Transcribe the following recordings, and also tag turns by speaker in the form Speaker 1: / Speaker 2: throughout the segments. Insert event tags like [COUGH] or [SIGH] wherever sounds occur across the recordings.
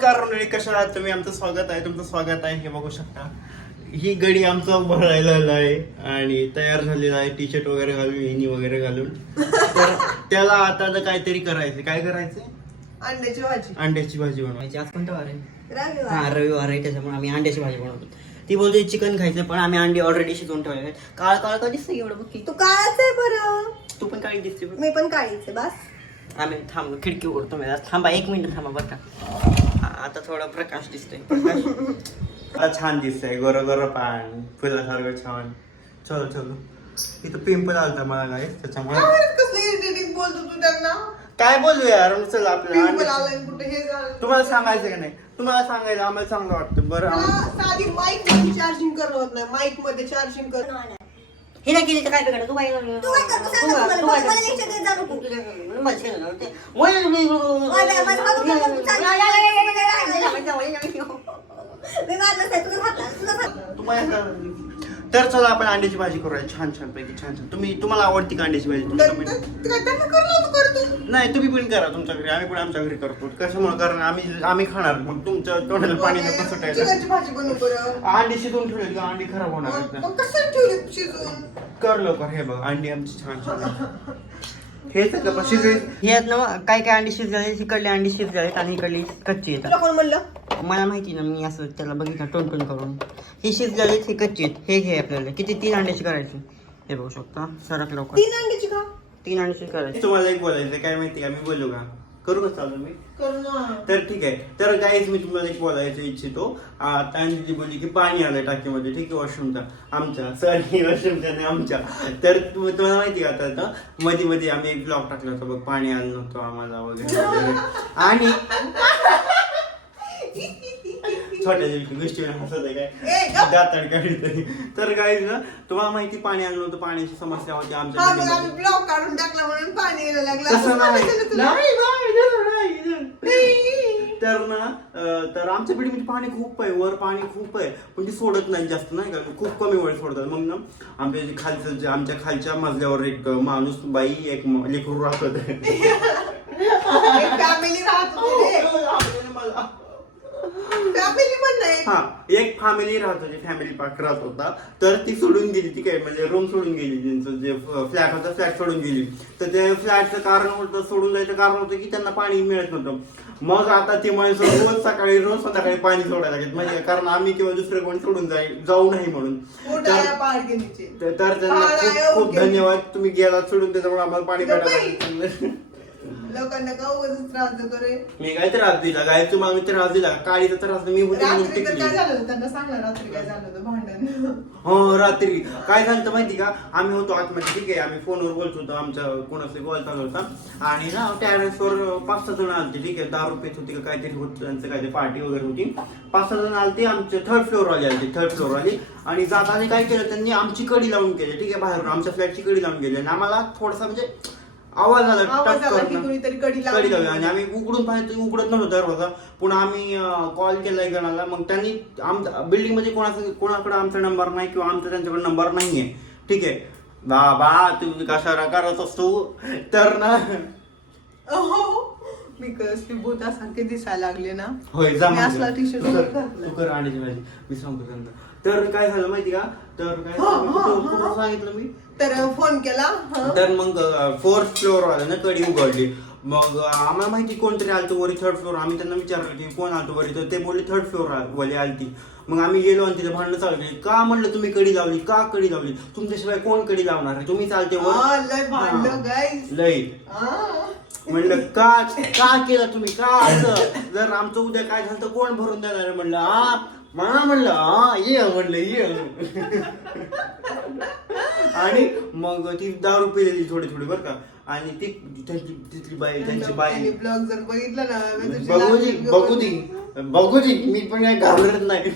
Speaker 1: कारण कशा आहात? तुम्ही आमचं स्वागत आहे तुमचं स्वागत आहे. हे बघू शकता. ही गडी आमचा भरायला आहे आणि तयार झालेला आहे. टी शर्ट वगैरे घालून वेणी वगैरे घालून. तर त्याला आता आता काहीतरी करायचं काय करायचं
Speaker 2: अंड्याची भाजी.
Speaker 1: अंड्याची भाजी बनवायची.
Speaker 3: आज कोणता वार आहे?
Speaker 2: रविवार.
Speaker 3: हा रविवार आहे त्याच्यामुळे आम्ही अंड्याची भाजी बनवतो. ती बोलते चिकन खायचं पण आम्ही अंडी ऑलरेडी शिजवून ठेवले आहेत. काळ काळ का दिसतं एवढं? बघ की.
Speaker 2: तू काळाच आहे बरं.
Speaker 3: तू पण काळी दिसते बघ.
Speaker 2: मी पण काळीच आहे बस.
Speaker 3: आम्ही थांब खिडकी उघडतो मी. थांबा एक मिनिट थांबा बरं का. आता थोडा प्रकाश दिसतोय प्रकाश
Speaker 1: छान दिसतंय गोरं गोरं पान फुलासारखं छान चलो चलो इथं पिंपल आलता मला काय त्याच्यामुळे
Speaker 2: कसलं इरिटेटिंग बोलतो तू त्यांना
Speaker 1: काय बोलू यार चल आपल्याला
Speaker 2: पिंपल
Speaker 1: अंड्याची-
Speaker 2: आलं कुठे हे झालं
Speaker 1: तुम्हाला सांगायचं का नाही तुम्हाला सांगायला आम्हाला चांगलं वाटतं बरं
Speaker 2: मला साधी माईकमध्ये चार्जिंग करणं होत नाही माईकमध्ये चार्जिंग करणं
Speaker 3: हे नाही केली तर काय बिघडलं? तू काय करतो?
Speaker 4: तू काय करतो? सांग
Speaker 3: तू
Speaker 4: ना
Speaker 3: काय-
Speaker 4: मला. मला
Speaker 3: करतो?
Speaker 4: lecture देत जाऊ नको.
Speaker 3: तू काय करतो? मला शेण
Speaker 1: तर चला आपण अंड्याची भाजी करूया. छान छान पैकी छान छान. तुम्ही तुम्हाला आवडती का अंड्याची भाजी? तुमच्या पण- नाही तुम्ही पण करा तुमच्या घरी. आम्ही पण आमच्या घरी करतो. कशामुळे कारण आम्ही आम्ही खाणार. मग तुमच्या तोंडाला पाणी नको सुटायला
Speaker 2: चिकनची भाजी बनव बरं.
Speaker 1: अंडी शिजवून ठेवले का? अंडी खराब होणार
Speaker 2: मग कसं ठेवली
Speaker 1: कर लवकर. हे बघ अंडी आमची छान छान हेच आहे का? पण शिजले
Speaker 3: ह्यात ना काय काय अंडी शिजले इकडली अंडी शिजले आणि इकडली कच्ची
Speaker 2: तुला
Speaker 3: येतात
Speaker 2: कोण म्हणलं?
Speaker 3: मला माहिती ना मी असं त्याला बघितलं टोन टोन करून. हे शिजलेले हे कच्ची आहेत. हे घे आपल्याला. किती? तीन अंड्याची करायची. हे बघू शकता सरक लवकर.
Speaker 2: तीन अंड्याची का?
Speaker 3: तीन अंड्याची करायची.
Speaker 1: तुम्हाला एक बोलायचं काय माहिती का? मी बोलू का? करू का चालू मी तर ठीक आहे. तर गाईज मी तुम्हाला एक बोलायचं इच्छितो. आता जी बोलली की पाणी आलं टाकीमध्ये. ठीक आहे वॉशरूमचा. आमच्या सॉरी [LAUGHS] वॉशरूमच्या नाही आमच्या तर तुम्हाला माहिती का आता? आता मध्ये मध्ये आम्ही एक ब्लॉग टाकला होता बघ पाणी आलं नव्हतं आम्हाला वगैरे. आणि छोट्या गोष्टी हसत आहे काय? काढतोय तर गाईज ना तुम्हाला माहिती पाणी आलं नव्हतं पाण्याची समस्या होती आमच्या
Speaker 2: हा मग
Speaker 1: घरी.
Speaker 2: आम्ही ब्लॉक काढून टाकला म्हणून पाणी यायला लागलं.
Speaker 1: तसं
Speaker 2: असं
Speaker 1: नाही.
Speaker 2: म्हणायचं तुला?
Speaker 1: नाही, नाही, नाही, नाही. तर ना अं, तर आमच्या बिल्डिंग पाणी खूप आहे वर पाणी खूप आहे. पण ती सोडत नाही जास्त नाही का? खूप कमी वेळ सोडतात. मग ना आमच्या जे खालचं जे आमच्या खालच्या मजल्यावर एक माणूस बाई एक म- लेकरू राहत होते. [LAUGHS]
Speaker 2: एक फॅमिली राहत होती [LAUGHS]
Speaker 1: हा एक फॅमिली राहत होती फॅमिली पार्क राहत होता तर ती सोडून गेली. ती काय म्हणजे रूम सोडून गेली त्यांचं जे फ्लॅट होता फ्लॅट सोडून गेली. तर त्या फ्लॅटचं कारण होतं सोडून जायचं कारण होतं की त्यांना पाणी मिळत नव्हतं. मग आता ती माणसं रोज सकाळी रोज संध्याकाळी पाणी सोडायला लागेल म्हणजे कारण आम्ही किंवा दुसरे कोणी सोडून जाई जाऊ नाही म्हणून. तर त्यांना खूप खूप. धन्यवाद. तुम्ही गेलात सोडून त्याच्यामुळे आम्हाला पाणी लागलं.
Speaker 2: लोकांना का त्रास देतो रे?
Speaker 1: मी काय त्रास दिला? काय मी त्रास दिला? काळीचा त्रास मी होते म्हणून
Speaker 2: रात्री तर
Speaker 1: टिकली.
Speaker 2: काय झालं होतं? त्यांना सांग ना रात्री काय झालं होतं भांडण?
Speaker 1: हो रात्री. काय झालं होतं माहिती का? आम्ही होतो आतमध्ये ठीक आहे. आम्ही फोनवर बोलत होतो. आमच्या कोणाचा कॉल चालू होता. आणि ना टॅरेसवर पाच सहा जण आलते ठीक आहे. दारू पित होती का काहीतरी होत त्यांचं काहीतरी पार्टी वगैरे होती. पाच सहा जण आलते आमचे थर्ड फ्लोअर वाले आलते थर्ड फ्लोअर वाले. आणि जाताना काय केलं त्यांनी? आमची कडी लावून केली ठीक आहे बाहेरून. आमच्या फ्लॅटची कडी लावून गेली आणि आम्हाला थोडासा म्हणजे आवाज आला
Speaker 2: आवाज
Speaker 1: टक
Speaker 2: आला की
Speaker 1: करणं.
Speaker 2: कोणीतरी कडी
Speaker 1: लावली आणि आम्ही उघडून पाहिजे उघडत नव्हतो दरवाजा. पुन्हा आम्ही कॉल केलाय गणाला. मग त्यांनी आमच्या बिल्डिंगमध्ये कोणाचा कोणाकडे आमचा नंबर नाही किंवा आमचा त्यांच्याकडे नंबर नाहीये. ठीक आहे. बाबा तुम्ही कशाला करत असतो? तर ना.
Speaker 2: अहो, मी कसली भूतासारखे दिसायला लागले ना.
Speaker 1: होय जा
Speaker 2: मी. असला
Speaker 1: कर-
Speaker 2: घातला.
Speaker 1: तू कर भाजी मी सांगतो त्यांना. तर काय झालं माहिती का? तर काय
Speaker 2: हा? हा,
Speaker 1: कुठं-
Speaker 2: हा.
Speaker 1: सांगितलं मी?
Speaker 2: तर फोन केला हं.
Speaker 1: तर मग फोर्थ फ्लोअर वाला ना कडी उघडली. मग अं, आम्हाला माहिती कोणतरी आलतो वरी थर्ड फ्लोअर आम्ही त्यांना विचारलं की कोण आलतो वरी? तर ते बोलले थर्ड फ्लोअर वाली आलती. मग आम्ही गेलो आणि तिथे भांडणं चालू केली. का म्हणलं तुम्ही कडी लावली? का कडी लावली? तुमच्याशिवाय कोण कडी लावणार? आहे तुम्ही चालते वर?
Speaker 2: हा, लय भांडलं. गाईस
Speaker 1: लय.
Speaker 2: हा.
Speaker 1: म्हणलं का का केलं तुम्ही? का असं? जर आमचं उद्या काय झालं तर कोण भरून देणार? आहे? म्हणलं हा म्हणा म्हणलं हा ये म्हणलं ये आणि मग ती दारू पिलेली थोडी थोडी बरं का. आणि ती त्यांची तिथली बाई त्यांची बाई.
Speaker 2: ब्लॉग जर बघितलं ना मी तुझी
Speaker 1: बघू दे
Speaker 2: लाजूक
Speaker 1: बघू दे. बघू दे मी पण काय घाबरत नाही.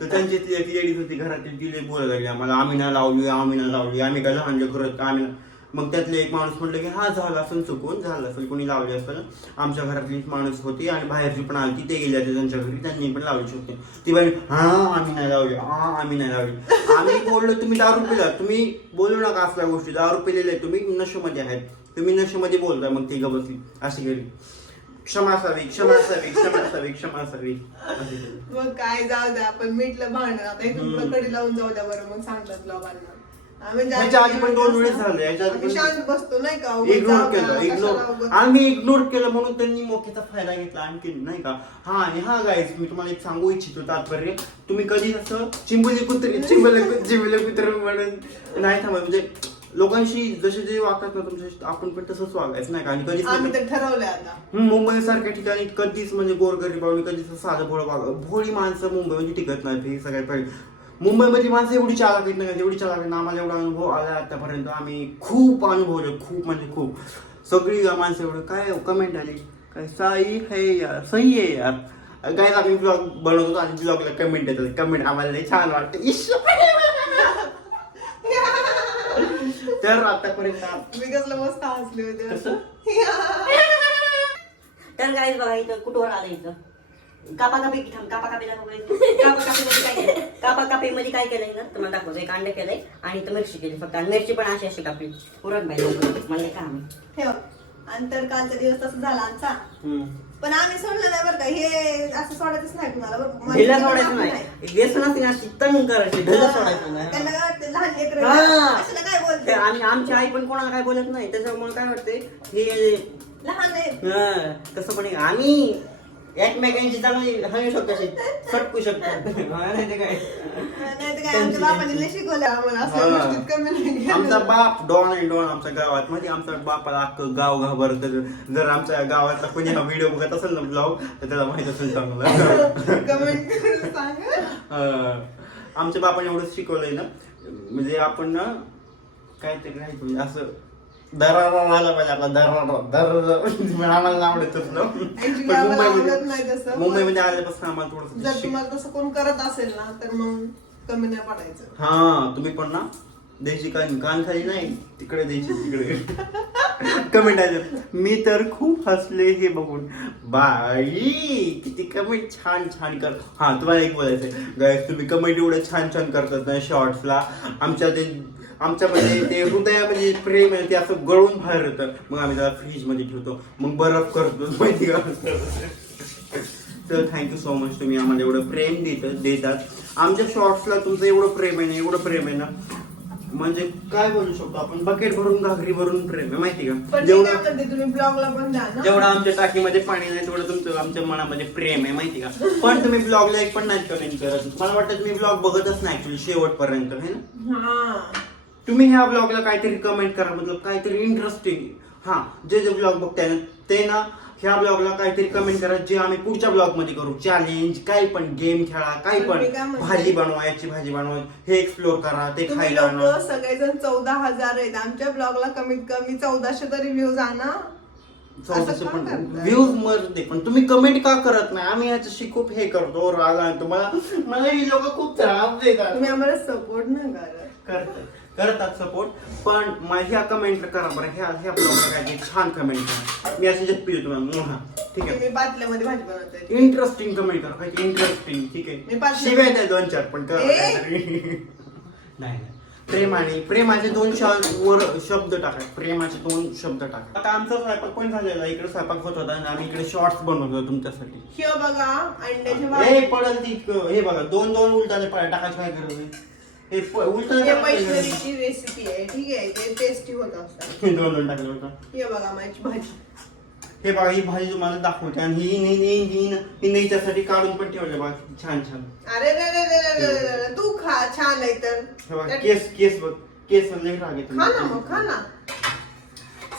Speaker 1: तर त्यांची ती एक लेडीज होती घरातील तिले बोलायला लागली आम्हाला. आम्ही ना लावली आम्ही ना लावली. आम्ही काय लहान करत आम्ही ना मग त्यातले एक माणूस म्हटलं की हा झाला असेल चुकून झालं असेल कोणी लावली असेल. आमच्या घरातली माणूस होती आणि बाहेरची पण आली ते गेल्या होते त्यांच्या घरी त्यांनी पण लावली होती ती बाई हा आम्ही नाही लावली हा आम्ही नाही लावली. आम्ही बोललो तुम्ही दारू पिला तुम्ही बोलू नका असल्या गोष्टी दारू पिलेले तुम्ही नशेमध्ये आहेत तुम्ही नशेमध्ये बोलताय. मग ती गबसली अशी गेली. क्षमा असावी क्षमा असावी क्षमा असावी क्षमा असावी.
Speaker 2: मग काय जाऊ द्या आपण मिटलं भांडण आता इथून
Speaker 1: हम्म.
Speaker 2: पुढं कडी लावून जाऊ द्या बरं मग सांगतात लोकांना.
Speaker 1: आधी पण दोन वेळेस झालं, आधी
Speaker 2: आम्ही
Speaker 1: पण-
Speaker 2: शांत बसतो नाही का उगाच
Speaker 1: इग्नोर
Speaker 2: जाऊ
Speaker 1: केलं
Speaker 2: कशाला
Speaker 1: इग्नोर
Speaker 2: उगाच-
Speaker 1: आम्ही इग्नोर केलं म्हणून त्यांनी मोठ्याचा फायदा घेतला आणखी नाही का? हा आणि हा गाईस मी तुम्हाला एक सांगू इच्छितो तात्पर्य. तुम्ही कधी असं चिंबुली कुत्री चिंबले चिंबले कुत्र म्हणून नाही थांबत. म्हणजे लोकांशी जसे जे वागतात ना तुमच्या आपण पण तसंच वागायचं नाही का? आणि कधीच
Speaker 2: आम्ही तर ठरवलंय आता.
Speaker 1: मुंबई सारख्या ठिकाणी कधीच म्हणजे गोरगरीबावणी कधीच साधं भोळं वाग भोळी माणसं मुंबईमध्ये टिकत नाही हे सगळ्यात पहिले. मुंबईमध्ये माणसं एवढी चालाक आहेत ना एवढी चालाक आहेत ना आम्हाला एवढा अनुभव आला आतापर्यंत. आम्ही खूप अनुभवले खूप म्हणजे खूप. सगळी माणसं एवढं काय कमेंट आली? काय साई है यार सही आहे यार. काय आम्ही ब्लॉग बनवतो आणि ब्लॉगला कमेंट येतात कमेंट आम्हाला लई छान वाटतं. तर आतापर्यंत
Speaker 2: मी कसलं मस्त हसले होते? [LAUGHS]
Speaker 3: तर काय बघा इथं कुठवर आलं इथं? कापा कापी थांब कापा कापी दाखव कापा कापी मध्ये काय केलं कापा कापी मध्ये काय केलंय ना? तुम्हाला दाखवतो एक अंडे केलंय आणि इथं मिरची केली फक्त. आणि मिरची पण अशी अशी कापली. पुरण बाई मला काय आम्ही?
Speaker 4: ठेव आणि तर कालचा दिवस तसा झाला आमचा. पण आम्ही सोडलं नाही बरं का. हे असं सोडायचंच नाही कुणाला बरं का?
Speaker 3: ढिला
Speaker 4: मला
Speaker 3: सोडायचं नाही. व्यसन असते ना तंग करायची ढिला सोडायचं नाही.
Speaker 4: त्यांना काय वाटतं लहान लेकरं
Speaker 3: हा.
Speaker 4: कशाला काय
Speaker 3: ते
Speaker 4: बोलते
Speaker 3: आम्ही आमची आई पण कोणाला काय बोलत नाही. त्याच्यामुळे काय वाटते हे
Speaker 4: लहान आहे
Speaker 3: हा, तसं पण. आम्ही एकमेकांची चांगली हवी शकतो अशी फटकू शकतो. [LAUGHS] हा, नाही ते काय.
Speaker 4: नाही तर काय आमच्या बापाने लय शिकवलं
Speaker 2: आम्हाला असल्या
Speaker 1: हा.
Speaker 2: गोष्टीत कमी नाही
Speaker 1: आमचा बाप डॉन आहे डॉन आमच्या गावात म्हणजे आमच्या बापाला अख्खं गाव घाबरत जर आमच्या गावातला कोणी हा व्हिडिओ बघत असेल ना ब्लॉग तर त्याला माहीत असेल चांगलं. [LAUGHS]
Speaker 2: कमेंट करून सांगा.
Speaker 1: अं, आमच्या बापाने एवढं शिकवलंय ना म्हणजे आपण ना काय ते म्हणजे असं दरारा राहिला पाहिजे आपला दरारा दर आम्हाला आवडत तसलं
Speaker 2: Actually
Speaker 1: पण
Speaker 2: आम्हाला आवडत नाही तसं.
Speaker 1: मुंबईमध्ये आल्यापासून आम्हाला थोडस
Speaker 2: जर तुम्हाला तसं कोण करत असेल ना तर मग कमी नाही पडायचं.
Speaker 1: हा तुम्ही पण ना द्यायची कान कान खाली नाही तिकडे द्यायची तिकडे. [LAUGHS] कमेंट आहे मी तर खूप हसले हे बघून. बाई किती कमेंट छान छान कर हा तुम्हाला एक बोलायचंय. गायस तुम्ही कमेंट एवढं छान छान करतात ना शॉर्ट्सला आमच्या ते आमच्यामध्ये ते हृदयामध्ये प्रेम आहे ते असं गळून बाहेर येतं. मग आम्ही त्याला फ्रीजमध्ये ठेवतो. मग बरफ करतो माहिती का? तर थँक्यू सो मच तुम्ही आम्हाला एवढं प्रेम देत देतात. आमच्या शॉर्ट्सला तुमचं एवढं प्रेम आहे ना एवढं प्रेम आहे ना. म्हणजे काय बोलू शकतो आपण? बकेट भरून घागरी भरून प्रेम आहे माहिती का?
Speaker 2: पण
Speaker 1: जेवढं
Speaker 2: काय म्हणते तुम्ही? ब्लॉगला पण द्या ना.
Speaker 1: जेवढं आमच्या टाकीमध्ये पाणी नाही तेवढं तुमचं आमच्या मनामध्ये प्रेम आहे माहिती का? पण तुम्ही ब्लॉगला एक पण नाही कमेंट करत. मला वाटतं तुम्ही ब्लॉग बघतच नाही ऍक्च्युली शेवटपर्यंत है ना?
Speaker 2: हा.
Speaker 1: तुम्ही ह्या ब्लॉगला काहीतरी कमेंट करा मतलब काहीतरी इंटरेस्टिंग हा जे जे ब्लॉग बघताय ना ते ना ह्या ब्लॉगला काहीतरी कमेंट करा जे आम्ही पुढच्या ब्लॉगमध्ये करू. चॅलेंज काही पण गेम खेळा काही
Speaker 2: पण. काय?
Speaker 1: भाजी बनवा याची भाजी बनवा हे एक्सप्लोर करा ते
Speaker 2: तुम्ही
Speaker 1: खायला आणा.
Speaker 2: लोक सगळेजण चौदा हजार आहेत. आमच्या ब्लॉगला कमीत कमी चौदाशे तरी व्ह्यूज आणा.
Speaker 1: चौदाशे
Speaker 2: असं का
Speaker 1: पण
Speaker 2: करताय?
Speaker 1: व्ह्यूजमध्ये पण तुम्ही कमेंट का करत नाही? आम्ही याच्याशी खूप हे करतो राग आणतो. मला मला ही लोक खूप त्रास देतात.
Speaker 2: तुम्ही आम्हाला सपोर्ट करत
Speaker 1: करतात. करतात सपोर्ट पण मा- ह्या कमेंट करा बरं. ह्या ह्या ब्लॉगला काय छान कमेंट करा. मी अशी जप्पी देतो तुम्हाला मोहा ठीक आहे.
Speaker 2: तुम्ही पातल्यामध्ये भाजी बनवताय
Speaker 1: इंटरेस्टिंग कमेंट करा. काही इंटरेस्टिंग ठीक
Speaker 2: मी
Speaker 1: आहे
Speaker 2: पाच-
Speaker 1: शिवाय द्या दोन चार पण करा
Speaker 2: ए!
Speaker 1: काहीतरी. [LAUGHS] नाही नाही. प्रेमाने प्रेमाचे दोन श- वर शब्द टाका. प्रेमाचे दोन शब्द टाका. आता आमचा स्वयंपाक पण झालेला. इकडे स्वयंपाक होत होता आणि आम्ही इकडे शॉर्ट्स बनवतो तुमच्यासाठी.
Speaker 2: हे बघा अंड्याची
Speaker 1: हे
Speaker 2: भाजी
Speaker 1: पडल ती हे बघा दोन दोन उलटाने टाकायची काय गरज आहे हे प- उलटाने
Speaker 2: हे
Speaker 1: टाकायची गरज आहे.
Speaker 2: वैष्णवीची रेसिपी आहे ठीक आहे? ते टेस्टी होत असतात.
Speaker 1: हे [LAUGHS] दोन दोन टाकलं होतं.
Speaker 2: हे बघा माझी भाजी.
Speaker 1: हे बघा ही भाजी तुम्हाला दाखवते. आणि ही ही ही ही ही नाही त्यासाठी काढून पण ठेवले बघा. छान छान.
Speaker 2: अरे रे रे रे रे रे रे रे. तू खा छान आहे तर.
Speaker 1: हे बघा केस केस बघ. केस लई राग येतो.
Speaker 2: खा ना मग खा ना.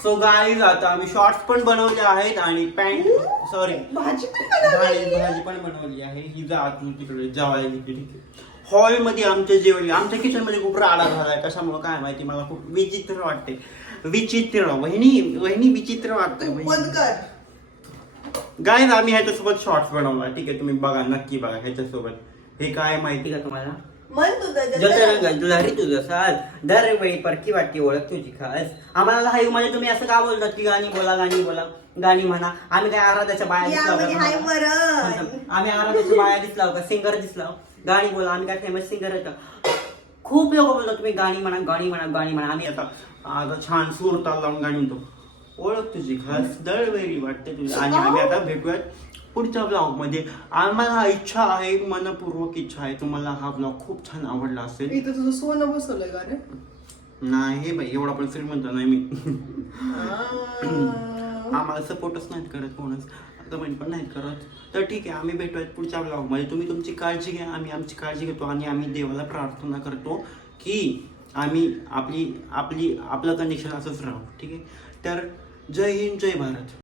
Speaker 1: सो गाईज आता आम्ही शॉर्ट्स पण बनवले आहेत आणि पॅन्ट सॉरी
Speaker 2: भाजी पण बनवली.
Speaker 1: भाजी भाजी पण बनवली आहे. ही जा तू तिकडे जेवायला तिकडे हॉलमध्ये आमच्या जेवण आमच्या किचनमध्ये खूप राडा झालाय. कशामुळे काय माहिती? मला खूप विचित्र वाटते विचित्र वहिनी वहिनी विचित्र वाटतंय गाईज आम्ही ह्याच्यासोबत शॉर्ट्स बनवला ठीक आहे तुम्ही बघा नक्की बघा ह्याच्यासोबत. हे काय माहिती
Speaker 3: का तुम्हाला?
Speaker 4: मन तुझं
Speaker 3: साज परकी वाटते ओळख तुझी खास. आम्हाला हायमध्ये तुम्ही असं का बोलतात की गाणी बोला गाणी बोला गाणी म्हणा. आम्ही काय आराध्याच्या बाया
Speaker 4: म्हणजे
Speaker 3: तुम्हाला? आम्ही आराध्याच्या बाया दिसलाव का? सिंगर दिसलाव गाणी बोला आम्ही काय फेमस सिंगर होतो खूप लोक बोलतात तुम्ही गाणी म्हणा गाणी म्हणा गाणी म्हणा. आम्ही
Speaker 1: आता आता छान सूर ताल लावून गाणी म्हणतो. ओळख तुझी खास दळवेळी वाटते तुझी. आणि आम्ही आता भेटूयात पुढच्या ब्लॉगमध्ये. आम्हाला इच्छा आहे मनपूर्वक इच्छा आहे. तुम्हाला हा ब्लॉग खूप छान आवडला असेल.
Speaker 2: इथं तुझं सोनं बसवलंय का रे?
Speaker 1: नाही हे बाई एवढा पण श्रीमंत नाही मी. आम्हाला सपोर्टच नाहीत करत कोणच. कमेंट पण नाही करत. तर ठीक आहे आम्ही भेटूयात पुढच्या ब्लॉगमध्ये तुम्ही तुमची काळजी घ्या आम्ही आमची काळजी घेतो आणि आम्ही देवाला प्रार्थना करतो की आम्ही आपली आपली आपलं कंडिशन असंच राहू. ठीक आहे? तर जय हिंद जय भारत.